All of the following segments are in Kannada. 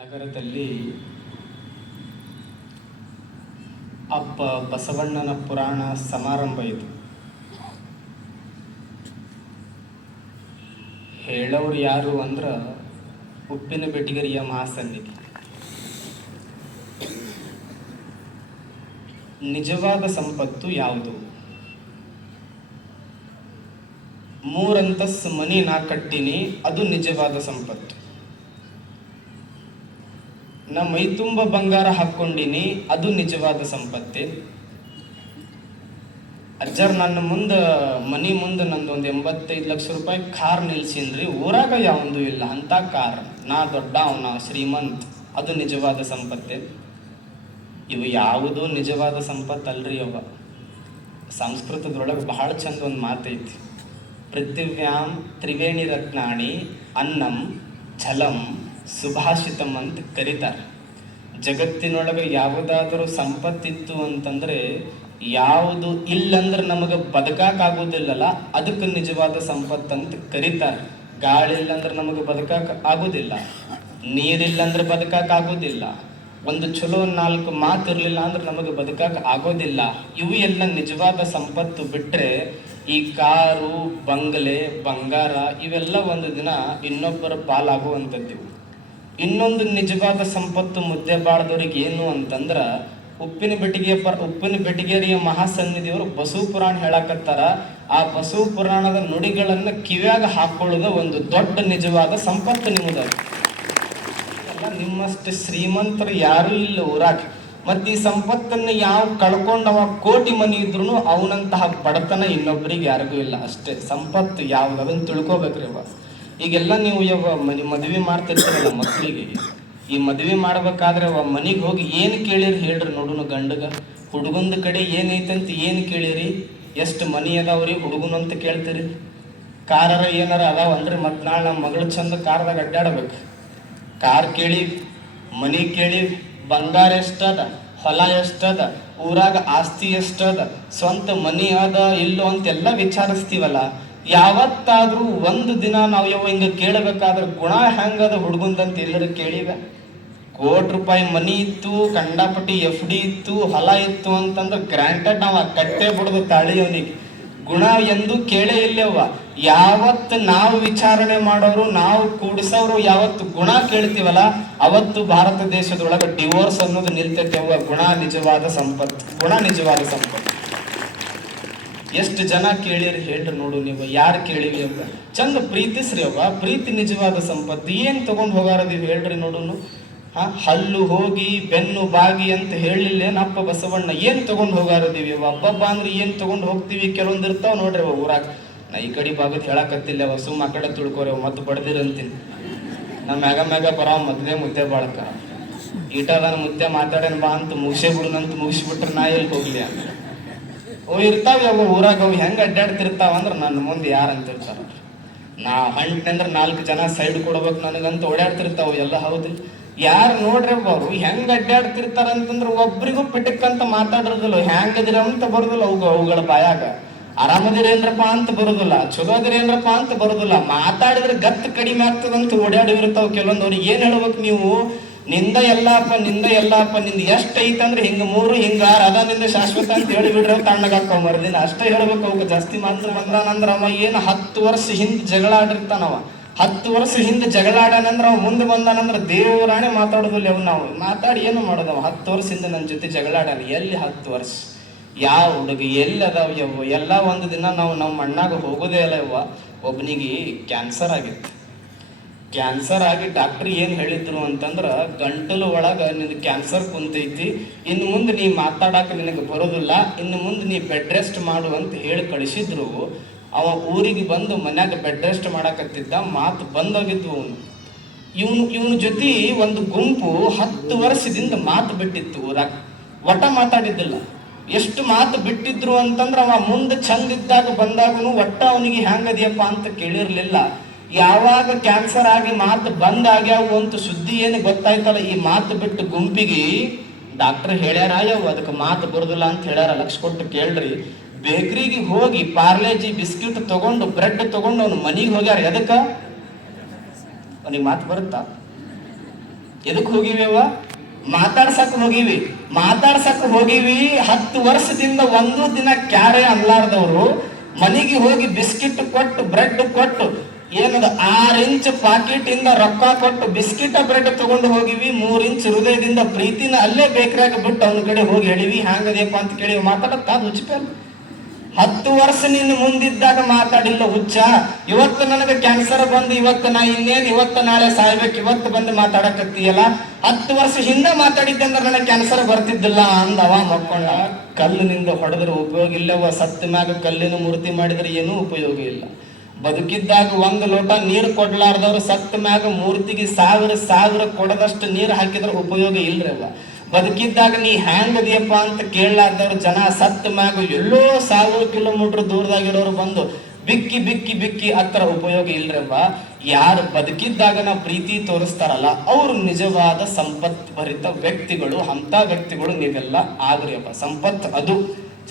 ನಗರದಲ್ಲಿ ಅಪ್ಪ ಬಸವಣ್ಣನ ಪುರಾಣ ಸಮಾರಂಭ ಇದು ಹೇಳೋರು ಯಾರು ಅಂದ್ರ ಉಪ್ಪಿನ ಬೆಟ್ಟಿಗರಿಯ ಮಹಾಸನ್ನಿಧಿ. ನಿಜವಾದ ಸಂಪತ್ತು ಯಾವುದು? ಮೂರಂತಸ್ ಮನಿ ನಾ ಕಟ್ಟಿನಿ, ಅದು ನಿಜವಾದ ಸಂಪತ್ತು. ನಾ ಮೈ ತುಂಬ ಬಂಗಾರ ಹಾಕ್ಕೊಂಡಿನಿ, ಅದು ನಿಜವಾದ ಸಂಪತ್ತಿ. ಅಜ್ಜರ್ ನನ್ನ ಮುಂದ, ಮನಿ ಮುಂದೆ ನಂದೊಂದು ಎಂಬತ್ತೈದು ಲಕ್ಷ ರೂಪಾಯಿ ಕಾರ್ ನಿಲ್ಸಿನ್ರಿ, ಊರಾಗ ಯಾವಂದು ಇಲ್ಲ, ಅಂತ ಕಾರ್. ನಾ ದೊಡ್ಡ ಅವನ, ಶ್ರೀಮಂತ್, ಅದು ನಿಜವಾದ ಸಂಪತ್ತೆ. ಇವು ಯಾವುದು ನಿಜವಾದ ಸಂಪತ್ತು ಅಲ್ರಿ ಅವ ಸಂಸ್ಕೃತದೊಳಗೆ ಬಹಳ ಚಂದ ಒಂದು ಮಾತೈತಿ. ಪೃಥಿವ್ಯಾಂ ತ್ರಿವೇಣಿ ರತ್ನಾಣಿ ಅನ್ನಂ ಛಲಂ ಸುಭಾಷಿತಂ ಅಂತ ಕರೀತಾರೆ. ಜಗತ್ತಿನೊಳಗೆ ಯಾವುದಾದರೂ ಸಂಪತ್ತಿತ್ತು ಅಂತಂದ್ರೆ ಯಾವುದು ಇಲ್ಲಂದ್ರೆ ನಮಗೆ ಬದುಕಾಕಾಗೋದಿಲ್ಲಲ್ಲ ಅದಕ್ಕೆ ನಿಜವಾದ ಸಂಪತ್ತು ಅಂತ ಕರೀತಾರೆ. ಗಾಳಿ ಇಲ್ಲಂದ್ರೆ ನಮಗೆ ಬದುಕಾಕ ಆಗೋದಿಲ್ಲ ನೀರಿಲ್ಲಂದ್ರೆ ಬದುಕಾಕ ಆಗೋದಿಲ್ಲ ಒಂದು ಚಲೋ ನಾಲ್ಕು ಮಾತು ಇರಲಿಲ್ಲ ಅಂದ್ರೆ ನಮಗೆ ಬದುಕಾಕ ಆಗೋದಿಲ್ಲ. ಇವು ಎಲ್ಲ ನಿಜವಾದ ಸಂಪತ್ತು ಬಿಟ್ರೆ ಈ ಕಾರು, ಬಂಗಲೆ, ಬಂಗಾರ ಇವೆಲ್ಲ ಒಂದು ದಿನ ಇನ್ನೊಬ್ಬರ ಪಾಲಾಗುವಂಥದ್ದು ಇನ್ನೊಂದು ನಿಜವಾದ ಸಂಪತ್ತು ಮುದ್ದೆ ಬಾರದವ್ರಿಗೆ ಏನು ಅಂತಂದ್ರ, ಉಪ್ಪಿನ ಬೆಟ್ಟಿಗೆ ಪರ, ಉಪ್ಪಿನ ಬೆಟ್ಟಿಗೆರಿಯ ಮಹಾಸನ್ನಿಧಿಯವರು ಬಸವ ಪುರಾಣ ಹೇಳಕತ್ತಾರ. ಆ ಬಸವ ಪುರಾಣದ ನುಡಿಗಳನ್ನ ಕಿವ್ಯಾಗ ಹಾಕೊಳ್ಳೋದು ಒಂದು ದೊಡ್ಡ ನಿಜವಾದ ಸಂಪತ್ತು ನಿಮ್ಮದ. ಎಲ್ಲ ನಿಮ್ಮಷ್ಟು ಶ್ರೀಮಂತರು ಯಾರು ಇಲ್ಲ ಊರಾಗ. ಮತ್ತೆ ಈ ಸಂಪತ್ತನ್ನು ಯಾವ ಕಳ್ಕೊಂಡವ ಕೋಟಿ ಮನಿ ಇದ್ರು ಅವನಂತಹ ಬಡತನ ಇನ್ನೊಬ್ಬರಿಗೆ ಯಾರಿಗೂ ಇಲ್ಲ. ಅಷ್ಟೇ ಸಂಪತ್ತು ಯಾವ್ದು ಅದನ್ನ ತಿಳ್ಕೊಬೇಕ್ರಿ ಅವ. ಈಗೆಲ್ಲ ನೀವು ಯಾವ ಮನೆ ಮದುವೆ ಮಾಡ್ತಿರ್ತೀರಲ್ಲ ಮಕ್ಕಳಿಗೆ ಈ ಮದುವೆ ಮಾಡ್ಬೇಕಾದ್ರೆ ಅವ ಮನಿಗೆ ಹೋಗಿ ಏನು ಕೇಳಿರಿ ಹೇಳ್ರಿ ನೋಡುನು ಗಂಡಗ. ಹುಡುಗಂದ ಕಡೆ ಏನೈತಂತ ಏನು ಕೇಳಿರಿ? ಎಷ್ಟು ಮನಿ ಅದಾವ್ರಿ ಹುಡುಗನು ಅಂತ ಕೇಳ್ತೀರಿ. ಕಾರರ ಏನಾರ ಅದಾವ ಅಂದ್ರೆ ಮತ್ತೆ ನಾಳೆ ನಮ್ಮ ಮಗಳು ಚಂದ ಕಾರ್ದಾಗ ಅಡ್ಡಾಡ್ಬೇಕು. ಕಾರ್ ಕೇಳಿ, ಮನಿ ಕೇಳಿ, ಬಂಗಾರ ಎಷ್ಟದ, ಹೊಲ ಎಷ್ಟದ, ಊರಾಗ ಆಸ್ತಿ ಎಷ್ಟದ, ಸ್ವಂತ ಮನಿ ಅದ ಇಲ್ಲೋ ಅಂತೆಲ್ಲ ವಿಚಾರಿಸ್ತೀವಲ್ಲ. ಯಾವತ್ತಾದ್ರೂ ಒಂದು ದಿನ ನಾವು ಯಾವ ಹಿಂಗ ಕೇಳಬೇಕಾದ್ರೆ ಗುಣ ಹೆಂಗದ ಹುಡುಗಂದಂತ ಎಲ್ಲರೂ ಕೇಳಿವೆ. ಕೋಟಿ ರೂಪಾಯಿ ಮನಿ ಇತ್ತು, ಕಂಡಾಪಟ್ಟಿ ಎಫ್ ಡಿ ಇತ್ತು, ಹೊಲ ಇತ್ತು ಅಂತಂದ್ರೆ ಗ್ರಾಂಟೆಡ್ ನಾವು ಕಟ್ಟೆ ಬಿಡೋದು ತಾಳಿ ಅವನಿಗೆ. ಗುಣ ಎಂದು ಕೇಳೇ ಇಲ್ಲವ ಯಾವತ್ತು ನಾವು ವಿಚಾರಣೆ ಮಾಡೋರು, ನಾವು ಕೂಡಿಸೋರು, ಯಾವತ್ತು ಗುಣ ಕೇಳ್ತೀವಲ್ಲ, ಅವತ್ತು ಭಾರತ ದೇಶದೊಳಗೆ ಡಿವೋರ್ಸ್ ಅನ್ನೋದು ನಿಲ್ತೈತೆ ಗುಣ ನಿಜವಾದ ಸಂಪತ್ತು ಗುಣ ನಿಜವಾದ ಸಂಪತ್ತು ಎಷ್ಟು ಜನ ಕೇಳಿರಿ ಹೇಳ್ರಿ ನೋಡು ನೀವು, ಯಾರು ಕೇಳಿವಿ ಅಂತ. ಚಂದ ಪ್ರೀತಿಸ್ರಿ ಅವ್ವ, ಪ್ರೀತಿ ನಿಜವಾದ ಸಂಪತ್ತು. ಏನು ತಗೊಂಡು ಹೋಗಾರದೀವಿ ಹೇಳ್ರಿ ನೋಡುನು. ಹಾ, ಹಲ್ಲು ಹೋಗಿ, ಬೆನ್ನು ಬಾಗಿ ಅಂತ ಹೇಳಲಿಲ್ಲ, ಏನಪ್ಪ ಬಸವಣ್ಣ, ಏನು ತಗೊಂಡು ಹೋಗಾರದೀವಿ ಅವ ಅಬ್ಬಬ್ಬ ಅಂದ್ರೆ ಏನು ತಗೊಂಡು ಹೋಗ್ತೀವಿ? ಕೆಲವೊಂದು ಇರ್ತಾವ ನೋಡ್ರಿ ಅವ ಊರಾಗ. ನಾ ಈ ಕಡೆ ಭಾಗದ ಹೇಳಕತ್ತಿಲ್ಲ ಅವ ಸುಮ್ಮ ಆ ಕಡೆ ತಿಳ್ಕೊರಿ ಮತ್ತೆ ಬಡ್ದಿರಂತೀನಿ ನಾ ಮ್ಯಾಗ ಮ್ಯಾಗ ಬರೋ ಮದ್ವೆ ಮುದ್ದೆ ಬಾಳಕ. ಈಟದಾನ ಮುದ್ದೆ ಮಾತಾಡೇನ್ ಬಾ ಅಂತ, ಮುಗಿಸೇ ಬಿಡುನಂತ ಮುಗಿಸ್ಬಿಟ್ರೆ ನಾ ಎಲ್ಲಿ ಹೋಗ್ಲಿ ಅಂತ. ಅವು ಇರ್ತಾವ ಅವು ಊರಾಗ ಅವು ಹೆಂಗೆ ಅಡ್ಡಾಡ್ತಿರ್ತಾವ ಅಂದ್ರೆ ನನ್ನ ಮುಂದೆ ಯಾರು ಅಂತಿರ್ತಾರ ನಾ ಹಂಟ್ನಂದ್ರ ನಾಲ್ಕು ಜನ ಸೈಡ್ ಕೊಡ್ಬೇಕು ನನಗಂತ ಓಡಾಡ್ತಿರ್ತಾವ ಎಲ್ಲ ಹೌದು. ಯಾರು ನೋಡ್ರಿ ಅವರು ಹೆಂಗೆ ಅಡ್ಡಾಡ್ತಿರ್ತಾರ ಅಂತಂದ್ರೆ ಒಬ್ರಿಗೂ ಪಿಟಕ್ಕಂತ ಮಾತಾಡಿರೋದಿಲ್ಲ ಹೆಂಗದಿರ ಅಂತ ಬರುದಿಲ್ಲ ಅವು ಅವುಗಳ ಬಾಯಾಗ. ಆರಾಮದಿರೇನ್ರಪ್ಪ ಅಂತ ಬರೋದಿಲ್ಲ, ಚಲೋ ಅದಿರೇನ್ರಪ್ಪ ಅಂತ ಬರೋದಿಲ್ಲ. ಮಾತಾಡಿದ್ರೆ ಗತ್ತು ಕಡಿಮೆ ಆಗ್ತದಂತ ಓಡಾಡಿರ್ತಾವ ಕೆಲವೊಂದು ಅವ್ರಿಗೆ ಏನ್ ಹೇಳ್ಬೇಕು ನೀವು? ನಿಂದ ಎಲ್ಲಪ್ಪ ನಿಂದ ಎಲ್ಲಪ್ಪ ನಿಂದ ಎಷ್ಟು ಐತಂದ್ರೆ ಹಿಂಗ ಮೂರು, ಹಿಂಗ ಅದ ನಿಂದ ಶಾಶ್ವತ ಅಂತ ಹೇಳಿ ಬಿಡ್ರಿ ತಣ್ಣಗ ಮರ್ದಿನ ಅಷ್ಟೇ ಹೇಳ್ಬೇಕು ಅವ್ಕ. ಜಾಸ್ತಿ ಮಾತು ಬಂದಾನಂದ್ರ ಅವ ಏನು ಹತ್ತು ವರ್ಷ ಹಿಂದ್ ಜಗಳ ಆಡಿರ್ತಾನವ ಹತ್ತು ವರ್ಷ ಹಿಂದೆ ಜಗಳ ಆಡಾನಂದ್ರ ಅವ ಮುಂದೆ ಬಂದಾನಂದ್ರ ದೇವರಾಣೆ ಮಾತಾಡೋದಿಲ್ಲ ಅವ್ ನಾವು. ಮಾತಾಡಿ ಏನು ಮಾಡೋದವ? ಹತ್ತು ವರ್ಷ ಹಿಂದೆ ನನ್ನ ಜೊತೆ ಜಗಳ ಆಡಾನ ಎಲ್ಲಿ ಹತ್ತು ವರ್ಷ? ಯಾವ ಹುಡುಗಿ? ಎಲ್ಲಿ ಅದಾವ ಯವ್ವ? ಎಲ್ಲ ಒಂದು ದಿನ ನಾವು ನಮ್ಮ ಮಣ್ಣಾಗ ಹೋಗೋದೇ ಅಲ್ಲ ಯವ್ವ. ಒಬ್ಬನಿಗೆ ಕ್ಯಾನ್ಸರ್ ಆಗಿತ್ತು. ಕ್ಯಾನ್ಸರ್ ಆಗಿ ಡಾಕ್ಟರ್ ಏನು ಹೇಳಿದ್ರು ಅಂತಂದ್ರ ಗಂಟಲು ಒಳಗ ನಿನ್ನ ಕ್ಯಾನ್ಸರ್ ಕುಂತೈತಿ. ಇನ್ನು ಮುಂದೆ ನೀ ಮಾತಾಡಕ್ಕೆ ನಿನಗೆ ಬರೋದಿಲ್ಲ. ಇನ್ನು ಮುಂದೆ ನೀ ಬೆಡ್ ರೆಸ್ಟ್ ಮಾಡು ಅಂತ ಹೇಳಿ ಕಳಿಸಿದ್ರು. ಅವ ಊರಿಗೆ ಬಂದು ಮನ್ಯಾಗ ಬೆಡ್ ರೆಸ್ಟ್ ಮಾಡಕತ್ತಿದ್ದ. ಮಾತು ಬಂದೋಗಿದ್ವು ಅವನು. ಇವನು, ಇವನ ಜೊತೆ ಒಂದು ಗುಂಪು ಹತ್ತು ವರ್ಷದಿಂದ ಮಾತು ಬಿಟ್ಟಿತ್ತು ಊರಾಗ. ಒಟ ಮಾತಾಡಿದ್ದಿಲ್ಲ. ಎಷ್ಟು ಮಾತು ಬಿಟ್ಟಿದ್ರು ಅಂತಂದ್ರ ಅವ ಮುಂದೆ ಚಂದಿದ್ದಾಗ ಬಂದಾಗೂ ಒಟ್ಟ ಅವನಿಗೆ ಹ್ಯಾಂಗದಿಯಪ್ಪ ಅಂತ ಕೇಳಿರ್ಲಿಲ್ಲ. ಯಾವಾಗ ಕ್ಯಾನ್ಸರ್ ಆಗಿ ಮಾತು ಬಂದ್ ಆಗ್ಯಾವು ಅಂತ ಸುದ್ದಿ ಏನು ಗೊತ್ತಾಯ್ತಲ್ಲ, ಈ ಮಾತು ಬಿಟ್ಟು ಗುಂಪಿಗೆ ಡಾಕ್ಟರ್ ಹೇಳ್ಯಾರ ಯಾವ ಅದಕ್ಕೆ ಮಾತು ಬರುದಿಲ್ಲ ಅಂತ ಹೇಳ್ಯಾರ, ಲಕ್ಷ ಕೊಟ್ಟು ಕೇಳ್ರಿ. ಬೇಕ್ರಿಗೆ ಹೋಗಿ ಪಾರ್ಲೇಜಿ ಬಿಸ್ಕಿಟ್ ತಗೊಂಡು ಬ್ರೆಡ್ ತಗೊಂಡು ಅವ್ನು ಮನೆಗೆ ಹೋಗ್ಯಾರ, ಎದಕ್ಕ? ಅವನಿಗೆ ಮಾತು ಬರುತ್ತಾ? ಎದಕ್ ಹೋಗಿವಿ ಅವ ಮಾತಾಡ್ಸಕ್ ಹೋಗಿವಿ. ಮಾತಾಡ್ಸಕ್ ಹೋಗಿವಿ, ಹತ್ತು ವರ್ಷದಿಂದ ಒಂದು ದಿನ ಕ್ಯಾರೆ ಅನ್ಲಾರ್ದವ್ರು, ಮನೆಗೆ ಹೋಗಿ ಬಿಸ್ಕಿಟ್ ಕೊಟ್ಟು ಬ್ರೆಡ್ ಕೊಟ್ಟು ಏನದ ಆರ್ ಇಂಚ್ ಪಾಕೆಟ್ ಇಂದ ರೊಕ್ಕ ಕೊಟ್ಟು ಬಿಸ್ಕಿಟ್ ಬ್ರೆಡ್ ತಗೊಂಡು ಹೋಗಿವಿ, ಮೂರ್ ಇಂಚ್ ಹೃದಯದಿಂದ ಪ್ರೀತಿನ ಅಲ್ಲೇ ಬೇಕ್ರಾಗ ಬಿಟ್ಟು ಅವನ ಕಡೆ ಹೋಗಿ ಹೇಳಿವಿ ಹ್ಯಾಂಗದೇಪ ಅಂತ ಕೇಳಿ ಮಾತಾಡತ್ತ ಹುಚ್ಚಪೇಲ್ ಹತ್ತು ವರ್ಷ ನಿನ್ನ ಮುಂದಿದ್ದಾಗ ಮಾತಾಡಿಲ್ಲ ಹುಚ್ಚ. ಇವತ್ತು ನನಗೆ ಕ್ಯಾನ್ಸರ್ ಬಂದು, ಇವತ್ತು ನಾ ಇನ್ನೇನು, ಇವತ್ತು ನಾಳೆ ಸಾಯ್ಬೇಕು, ಇವತ್ತು ಬಂದು ಮಾತಾಡಕತ್ತೀಯಲ್ಲ. ಹತ್ತು ವರ್ಷ ಹಿಂದೆ ಮಾತಾಡಿದ್ದೆ ಅಂದ್ರೆ ನನಗೆ ಕ್ಯಾನ್ಸರ್ ಬರ್ತಿದ್ದಿಲ್ಲ ಅಂದವ ಮಕ್ಕಳ. ಕಲ್ಲಿನಿಂದ ಹೊಡೆದ್ರೆ ಉಪಯೋಗ ಇಲ್ಲವ ಸತ್ತ ಮ್ಯಾಗ ಕಲ್ಲಿನ ಮೂರ್ತಿ ಮಾಡಿದ್ರೆ ಏನೂ ಉಪಯೋಗ ಇಲ್ಲ. ಬದುಕಿದ್ದಾಗ ಒಂದು ಲೋಟ ನೀರು ಕೊಡ್ಲಾರ್ದವ್ರು ಸತ್ತ ಮ್ಯಾಗ ಮೂರ್ತಿಗೆ ಸಾವಿರ ಸಾವಿರ ಕೊಡದಷ್ಟು ನೀರು ಹಾಕಿದ್ರೆ ಉಪಯೋಗ ಇಲ್ರಲ್ಲ ಬದುಕಿದ್ದಾಗ ನೀ ಹ್ಯಾಂಗ್ ಅದಿಯಪ್ಪ ಅಂತ ಕೇಳಲಾರ್ದವ್ರು ಜನ ಸತ್ತ ಮ್ಯಾಗ ಎಲ್ಲೋ ಸಾವಿರ ಕಿಲೋಮೀಟರ್ ದೂರದಾಗಿರೋರು ಬಂದು ಬಿಕ್ಕಿ ಬಿಕ್ಕಿ ಬಿಕ್ಕಿ ಹತ್ರ ಉಪಯೋಗ ಇಲ್ರವ್ವ ಯಾರು ಬದುಕಿದ್ದಾಗ ನಾವು ಪ್ರೀತಿ ತೋರಿಸ್ತಾರಲ್ಲ, ಅವರು ನಿಜವಾದ ಸಂಪತ್ ಭರಿತ ವ್ಯಕ್ತಿಗಳು ಅಂತ ವ್ಯಕ್ತಿಗಳು ನೀವೆಲ್ಲ ಆಗ್ರಿಯಪ್ಪ ಸಂಪತ್ ಅದು.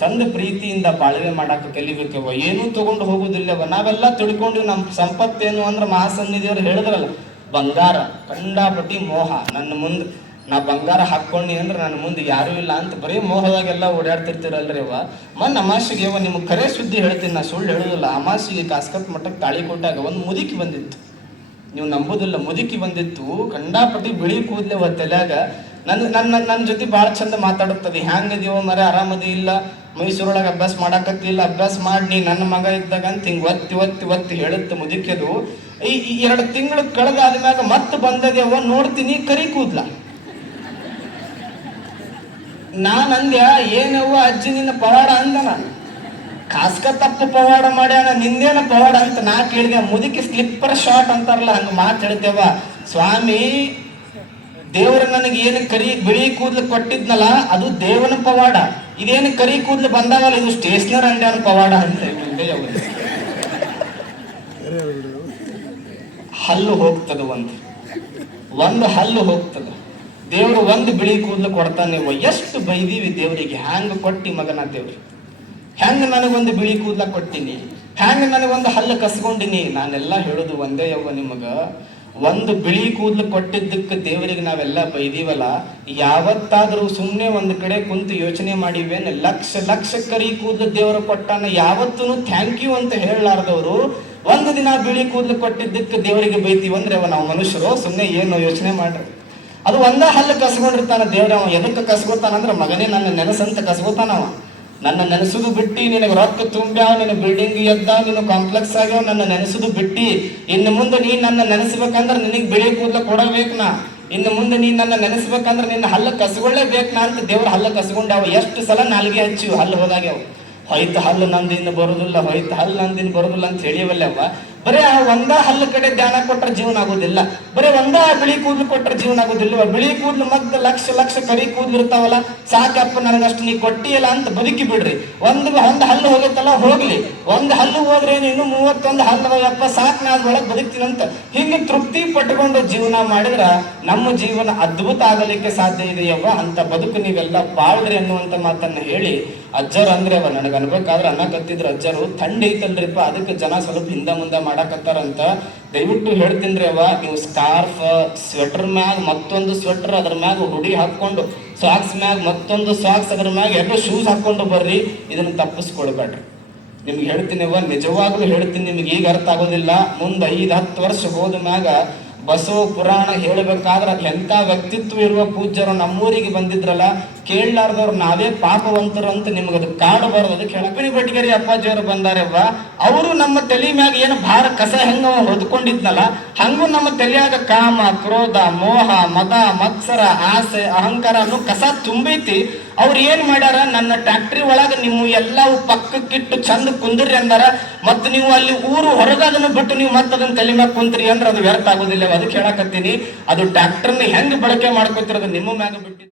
ಚಂದ ಪ್ರೀತಿಯಿಂದ ಬಾಳ್ವೆ ಮಾಡಕ್ಕೆ ಕಲಿಬೇಕವ ಏನೂ ತಗೊಂಡು ಹೋಗುದಿಲ್ಲವ ನಾವೆಲ್ಲ ತಿಳ್ಕೊಂಡಿವಿ ನಮ್ಮ ಸಂಪತ್ತೇನು ಅಂದ್ರೆ ಮಹಾಸನ್ನಿಧಿಯವ್ರು ಹೇಳಿದ್ರಲ್ಲ, ಬಂಗಾರ, ಕಂಡಾಪಟ್ಟಿ, ಮೋಹ. ನನ್ನ ಮುಂದೆ, ನಾ ಬಂಗಾರ ಹಾಕ್ಕೊಂಡಿ ಅಂದ್ರೆ ನನ್ನ ಮುಂದೆ ಯಾರೂ ಇಲ್ಲ ಅಂತ ಬರೀ ಮೋಹದಾಗೆಲ್ಲ ಓಡಾಡ್ತಿರ್ತೀರಲ್ರಿ ಅವ ಮೊನ್ನೆ ಅಮಾಸಿಗೆ ಅವ ನಿಮ್ಗೆ ಕರೆ ಸುದ್ದಿ ಹೇಳ್ತೀನಿ, ನಾ ಸುಳ್ಳು ಹೇಳೋದಿಲ್ಲ. ಅಮಾಸಿಗೆ ಕಾಸ್ಕತ್ ಮಟ್ಟಕ್ಕೆ ತಾಳಿ ಕೊಟ್ಟಾಗ ಒಂದು ಮುದುಕಿ ಬಂದಿತ್ತು. ನೀವು ನಂಬೋದಿಲ್ಲ, ಮುದುಕಿ ಬಂದಿತ್ತು. ಕಂಡಾಪಟ್ಟಿ ಬಿಳಿ ಕೂದಲೆ ತಲ್ಯಾಗ. ನನ್ನ ನನ್ನ ನನ್ನ ಜೊತೆ ಭಾಳ ಚಂದ ಮಾತಾಡುತ್ತದೆ. ಹ್ಯಾಂಗದೀವ ಮರ, ಆರಾಮದಿ ಇಲ್ಲ. ಮೈಸೂರೊಳಗೆ ಅಭ್ಯಾಸ ಮಾಡಾಕತ್ತಿಲ್ಲ. ಅಭ್ಯಾಸ ಮಾಡಿ ನೀ ನನ್ನ ಮಗ ಇದ್ದಾಗ ಅಂತ ಹಿಂಗೆ ಒತ್ತಿ ಒತ್ತಿ ಒತ್ತಿ ಹೇಳುತ್ತೆ ಮುದುಕ್ಯದು. ಈ ಎರಡು ತಿಂಗಳು ಕಳೆದಾದ್ಮ್ಯಾಗ ಮತ್ತೆ ಬಂದದ್ಯವ ನೋಡ್ತೀನಿ ಕರಿ ಕೂದ್ಲ. ನಾನು ಅಂದ್ಯ, ಏನವ್ವ ಅಜ್ಜಿ ನಿನ್ನ ಪವಾಡ? ಅಂದನ. ಕಾಸ್ಕ ತಪ್ಪು ಪವಾಡ ಮಾಡ್ಯಾನ, ನಿಂದೇನ ಪವಾಡ ಅಂತ ನಾ ಕೇಳಿದೆ. ಮುದುಕಿ ಸ್ಲಿಪ್ಪರ್ ಶಾರ್ಟ್ ಅಂತಾರಲ್ಲ, ಹಂಗೆ ಮಾತು ಹೇಳ್ತೇವ ಸ್ವಾಮಿ ದೇವ್ರ ನನಗೆ ಏನು ಕರಿ ಬಿಳಿ ಕೂದಲು ಕೊಟ್ಟಿದ್ನಲ್ಲ, ಅದು ದೇವನ ಪವಾಡ. ಇದೇನು ಕರಿ ಕೂದಲು ಬಂದಾಗಲ್ಲ, ಇದು ಸ್ಟೇಷನರ್ ಅಂಡ್ಯಾನ ಪವಾಡ ಅಂತ. ಹಲ್ಲು ಹೋಗ್ತದ ಒಂದು. ಒಂದು ಹಲ್ಲು ಹೋಗ್ತದ. ದೇವರು ಒಂದು ಬಿಳಿ ಕೂದಲು ಕೊಡ್ತಾನೆ. ಎಷ್ಟು ಬೈದೀವಿ ದೇವರಿಗೆ. ಹ್ಯಾಂಗ ಕೊಟ್ಟಿ ಮಗನ ದೇವ್ರಿ? ಹೆಂಗ ನನಗೊಂದು ಬಿಳಿ ಕೂದಲ ಕೊಟ್ಟಿನಿ. ಹ್ಯಾಂಗ ನನಗೊಂದು ಹಲ್ಲು ಕಸ್ಕೊಂಡಿನಿ. ನಾನೆಲ್ಲ ಹೇಳೋದು ಒಂದೇ ಯವ್ವ ನಿಮಗ. ಒಂದು ಬಿಳಿ ಕೂದಲು ಕೊಟ್ಟಿದ್ದಕ್ಕೆ ದೇವರಿಗೆ ನಾವೆಲ್ಲ ಬೈದೀವಲ್ಲ, ಯಾವತ್ತಾದರೂ ಸುಮ್ಮನೆ ಒಂದು ಕಡೆ ಕುಂತು ಯೋಚನೆ ಮಾಡಿವೇನು? ಲಕ್ಷ ಲಕ್ಷ ಕರಿ ಕೂದಲು ದೇವರು ಕೊಟ್ಟಾನ ಯಾವತ್ತೂ ಥ್ಯಾಂಕ್ ಯು ಅಂತ ಹೇಳಲಾರ್ದವರು ಒಂದು ದಿನ ಬಿಳಿ ಕೂದಲು ಕೊಟ್ಟಿದ್ದಕ್ಕೆ ದೇವರಿಗೆ ಬೈತೀವಿ ಅಂದ್ರೆ ಅವ ನಾವು ಮನುಷ್ಯರು ಸುಮ್ಮನೆ ಏನು ಯೋಚನೆ ಮಾಡ್ರಿ. ಅದು ಒಂದ ಹಲ್ಲು ಕಸ್ಕೊಂಡಿರ್ತಾನ ದೇವ್ರ ಅವ ಎದಕ್ಕೆ ಕಸ್ಕೊತಾನಂದ್ರ ಮಗನೇ ನನ್ನ ನೆನಸಂತ ಕಸ್ಕೊತಾನವ. ನನ್ನ ನೆನೆಸುದು ಬಿಟ್ಟಿ, ನಿನಗೆ ರೊಕ್ಕ ತುಂಬ್ಯಾವ ನಿನ್ನ ಬಿಲ್ಡಿಂಗ್ ಎದ್ದ ನಿನ್ನ ಕಾಂಪ್ಲೆಕ್ಸ್ ಆಗ್ಯಾವ ನನ್ನ ನೆನೆಸುದು ಬಿಟ್ಟಿ. ಇನ್ನು ಮುಂದೆ ನೀ ನನ್ನ ನೆನೆಸ್ಬೇಕಂದ್ರೆ ನಿನಗೆ ಬಿಳಿ ಕೂದಲ ಕೊಡಬೇಕು ನಾ. ಇನ್ನು ಮುಂದೆ ನೀ ನನ್ನ ನೆನೆಸ್ಬೇಕಂದ್ರೆ ನಿನ್ನ ಹಲ್ಲ ಕಸ್ಕೊಳ್ಳೇಬೇಕು ನಾ ಅಂತ ದೇವ್ರ ಹಲ್ಲ ಕಸಗೊಂಡಾವ. ಎಷ್ಟು ಸಲ ನಾಲ್ಗೆ ಹಚ್ಚಿವು ಹಲ್ಲು ಹೋದಾಗ್ಯಾವ. ಹೊಯ್ತು ಹಲ್ಲು ನಂದಿನ ಬರುದಿಲ್ಲ, ಹೊಯ್ತ ಹಲ್ಲು ನಂದಿನ ಬರುದಿಲ್ಲ ಅಂತ ಹೇಳಿವಲ್ಲವ ಬರೀ ಆ ಒಂದ ಹಲ್ಲು ಕಡೆ ಧ್ಯಾನ ಕೊಟ್ಟರೆ ಜೀವನ ಆಗೋದಿಲ್ಲ. ಬರೀ ಒಂದ ಬಿಳಿ ಕೂದಲು ಕೊಟ್ಟರೆ ಜೀವನ ಆಗೋದಿಲ್ಲ. ಬಿಳಿ ಕೂದಲು ಮಗ್ದ ಲಕ್ಷ ಲಕ್ಷ ಕರಿ ಕೂದಲು ಇರ್ತಾವಲ್ಲ, ಸಾಕಪ್ಪ ನನಗಷ್ಟು ನೀ ಕೊಟ್ಟಿಯಲ್ಲ ಅಂತ ಬದುಕಿ ಬಿಡ್ರಿ. ಒಂದು ಒಂದು ಹಲ್ಲು ಹೋಗೈತಲ್ಲ, ಹೋಗ್ಲಿ. ಒಂದು ಹಲ್ಲು ಹೋದ್ರೆ ನೀನು ಮೂವತ್ತೊಂದು ಹಲ್ಲು ಹೋಗಪ್ಪ ಸಾಕ್ ಒಳಗೆ ಬದುಕೀವಿ ಅಂತ ಹಿಂಗೆ ತೃಪ್ತಿ ಪಟ್ಕೊಂಡು ಜೀವನ ಮಾಡಿದ್ರ ನಮ್ಮ ಜೀವನ ಅದ್ಭುತ ಆಗಲಿಕ್ಕೆ ಸಾಧ್ಯ ಇದೆಯವ್ವ ಅಂತ ಬದುಕು ನೀವೆಲ್ಲ ಬಾಳ್ರಿ ಅನ್ನುವಂತ ಮಾತನ್ನ ಹೇಳಿ ಅಜ್ಜರ್ ಅಂದ್ರೆ ನನಗೆ ಅನ್ಬೇಕಾದ್ರೆ ಅನ್ನಕತ್ತಿದ್ರು ಅಜ್ಜರು. ಥಂಡಿ ಐತಲ್ರಿಪ್ಪ, ಅದಕ್ಕೆ ಜನ ಸ್ವಲ್ಪ ಹಿಂದ ಮುಂದೆ ಮಾಡಾಕತ್ತಾರಂತ. ದಯವಿಟ್ಟು ಹೇಳ್ತೀನ್ರಿ ಅವ, ನೀವು ಸ್ಕಾರ್ಫ್, ಸ್ವೆಟರ್ ಮ್ಯಾಗ ಮತ್ತೊಂದು ಸ್ವೆಟರ್ ಅದ್ರ ಮ್ಯಾಗ ಹುಡಿ ಹಾಕೊಂಡು ಸಾಕ್ಸ್ ಮ್ಯಾಗ ಮತ್ತೊಂದು ಸಾಕ್ಸ್ ಅದ್ರ ಮ್ಯಾಗ ಎರಡು ಶೂಸ್ ಹಾಕೊಂಡು ಬರ್ರಿ, ಇದನ್ನ ತಪ್ಪಿಸ್ಕೊಳ್ಬೇಡ್ರಿ ನಿಮ್ಗೆ ಹೇಳ್ತೀನಿ ಅವ್ವ ನಿಜವಾಗ್ಲೂ ಹೇಳ್ತೀನಿ, ನಿಮ್ಗೆ ಈಗ ಅರ್ಥ ಆಗೋದಿಲ್ಲ. ಮುಂದೆ ಐದು ಹತ್ತು ವರ್ಷ ಹೋದ ಮ್ಯಾಗ ಬಸವ ಪುರಾಣ ಹೇಳ್ಬೇಕಾದ್ರೆ ಎಂಥ ವ್ಯಕ್ತಿತ್ವ ಇರುವ ಪೂಜ್ಯರು ನಮ್ಮೂರಿಗೆ ಬಂದಿದ್ರಲ್ಲ, ಕೇಳಲಾರ್ದವ್ರು ನಾವೇ ಪಾಪವಂತರು ಅಂತ ನಿಮ್ಗೆ ಅದು ಕಾಡಬಾರ್ದು ಅದಕ್ಕೆ ಹೆಳಪಿನಿ ಬಟ್ಟಿಗೆರಿ ಅಪ್ಪಾಜಿಯವರು ಬಂದಾರವ್ವ, ಅವರು ನಮ್ಮ ತಲೆ ಮ್ಯಾಗ ಏನು ಭಾರ ಕಸ ಹೆಂಗ ಹೊದ್ಕೊಂಡಿದ್ನಲ್ಲ, ಹಂಗೂ ನಮ್ಮ ತಲೆಯಾಗ ಕಾಮ, ಕ್ರೋಧ, ಮೋಹ, ಮದ, ಮತ್ಸರ, ಆಸೆ, ಅಹಂಕಾರ ಅನ್ನೋ ಕಸ ತುಂಬೈತಿ ಅವ್ರು ಏನ್ ಮಾಡ್ಯಾರ? ನನ್ನ ಟ್ಯಾಕ್ಟ್ರಿ ಒಳಗ ನೀವು ಎಲ್ಲವೂ ಪಕ್ಕಕ್ಕಿಟ್ಟು ಚಂದ ಕುಂದ್ರಿ ಅಂದಾರ. ಮತ್ತು ನೀವು ಅಲ್ಲಿ ಊರು ಹೊರಗ ಅದನ್ನ ಬಿಟ್ಟು ನೀವು ಮತ್ತೆ ಅದನ್ನ ತಲೆ ಮ್ಯಾಗ ಕುಂತ್ರಿ ಅಂದ್ರೆ ಅದು ವ್ಯರ್ಥ ಆಗೋದಿಲ್ಲ. ಅದಕ್ಕೆ ಹೇಳಕತ್ತೀನಿ, ಅದು ಟ್ಯಾಕ್ಟರ್ನ ಹೆಂಗ್ ಬಳಕೆ ಮಾಡ್ಕೊತಿರೋದು ನಿಮ್ಮ ಮ್ಯಾಗ ಬಿಟ್ಟು